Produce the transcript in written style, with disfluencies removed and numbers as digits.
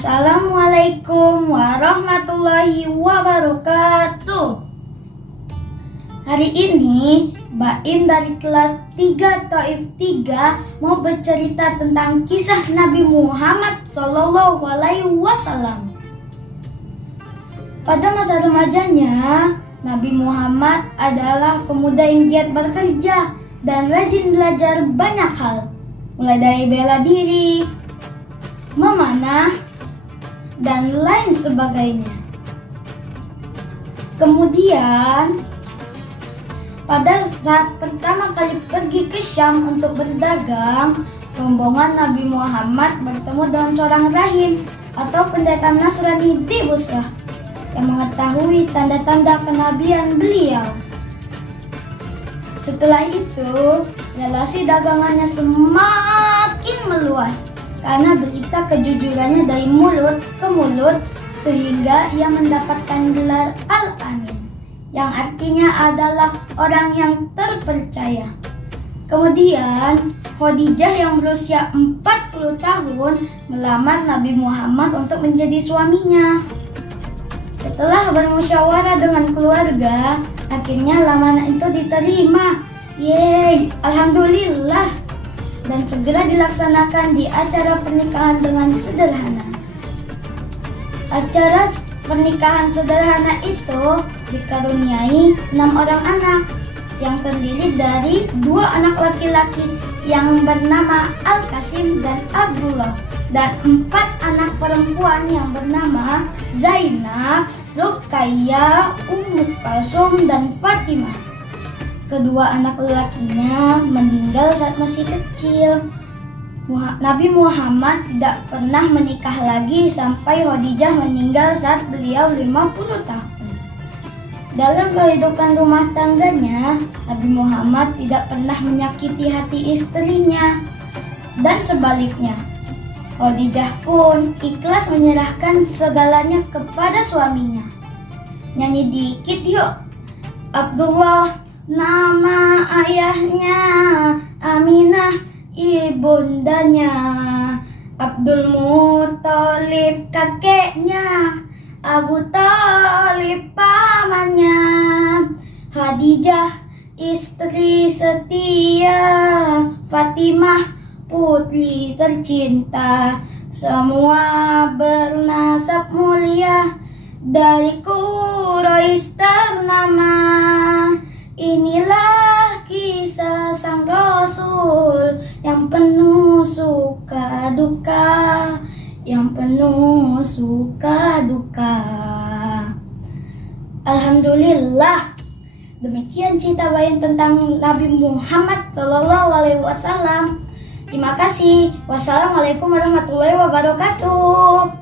Assalamualaikum warahmatullahi wabarakatuh. Hari ini Baim dari kelas 3 Taif 3 mau bercerita tentang kisah Nabi Muhammad SAW. Pada masa remajanya, Nabi Muhammad adalah pemuda yang giat bekerja dan rajin belajar banyak hal, mulai dari bela diri, memanah, dan lain sebagainya. Kemudian, pada saat pertama kali pergi ke Syam untuk berdagang, rombongan Nabi Muhammad bertemu dengan seorang rahim atau pendeta Nasrani di Busrah yang mengetahui tanda-tanda kenabian beliau. Setelah itu, relasi dagangannya semakin meluas karena berita kejujurannya dari mulut ke mulut, sehingga ia mendapatkan gelar Al-Amin, yang artinya adalah orang yang terpercaya. Kemudian, Khadijah yang berusia 40 tahun melamar Nabi Muhammad untuk menjadi suaminya. Setelah bermusyawarah dengan keluarga, akhirnya lamaran itu diterima. Yeay, alhamdulillah. Dan segera dilaksanakan di acara pernikahan dengan sederhana. Acara pernikahan sederhana itu dikaruniai 6 orang anak yang terdiri dari 2 anak laki-laki yang bernama Al-Qasim dan Abdullah, dan 4 anak perempuan yang bernama Zainab, Ruqayyah, Ummu Kalsum, dan Fatimah. Kedua anak lelakinya meninggal saat masih kecil. Nabi Muhammad tidak pernah menikah lagi sampai Khadijah meninggal saat beliau 50 tahun. Dalam kehidupan rumah tangganya, Nabi Muhammad tidak pernah menyakiti hati istrinya. Dan sebaliknya, Khadijah pun ikhlas menyerahkan segalanya kepada suaminya. Nyanyi dikit yuk. Abdullah nama ayahnya, Aminah ibundanya, Abdul Muthalib kakeknya, Abu Thalib pamannya, Khadijah istri setia, Fatimah putri tercinta, semua bernasab mulia dari Quraisy ternama. Inilah kisah sang Rasul yang penuh suka duka, yang penuh suka duka. Alhamdulillah. Demikian cerita Baim tentang Nabi Muhammad SAW. Terima kasih. Wassalamualaikum warahmatullahi wabarakatuh.